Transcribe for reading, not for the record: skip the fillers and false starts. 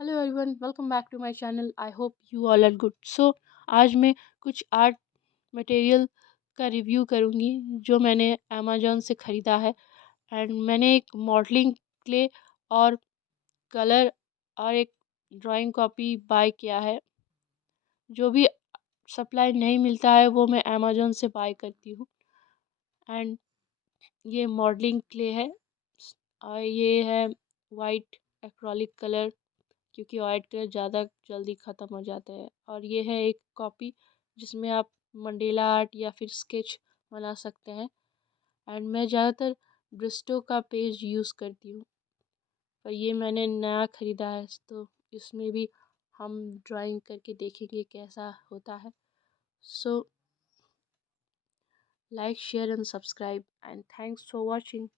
Hello everyone, welcome back to my channel. I hope you all are good. आज मैं कुछ art material का review करूँगी जो मैंने अमेज़न से ख़रीदा है। एंड मैंने एक मॉडलिंग क्ले और कलर और एक ड्राइंग कॉपी बाय किया है। जो भी सप्लाई नहीं मिलता है वो मैं अमेज़न से बाय करती हूँ। एंड ये मॉडलिंग क्ले है और ये है वाइट एक्रेलिक कलर, क्योंकि वाइट कलर ज़्यादा जल्दी ख़त्म हो जाता है। और ये है एक कॉपी जिसमें आप मंडेला आर्ट या फिर स्केच बना सकते हैं। एंड मैं ज़्यादातर ब्रिस्टो का पेज यूज़ करती हूँ, पर ये मैंने नया ख़रीदा है तो इसमें भी हम ड्राइंग करके देखेंगे कैसा होता है। So like, share and subscribe and thanks for watching.